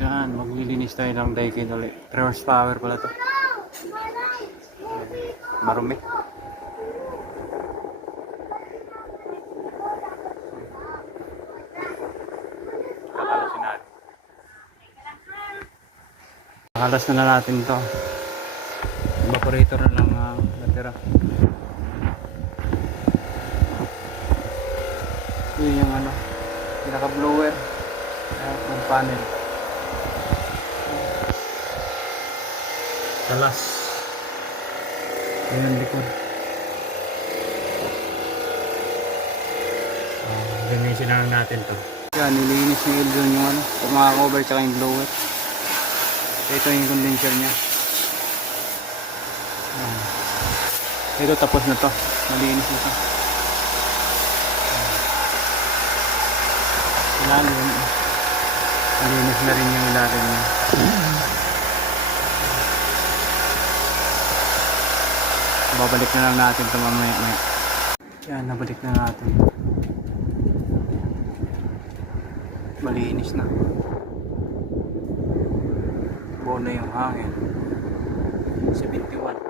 Yan, maglilinis tayo ng daikin ulit. 3 horsepower pala to. Marumi. Kakalasin natin. Kakalas na natin to. Evaporator na lang natira. Yun yung pinaka-blower. Yung panel. Kalas. Yun yung likod. Linisin na lang natin to. Yan, nilinis ni Eldon yung mga cover tsaka yung blower. Ito yung condenser niya. Ito tapos na to. Malinis na to. Malinis na rin yung ilalim niya. Babalik na lang natin ito mamaya. Yan, nabalik na natin. Malinis na. Buo na yung hangin. 71.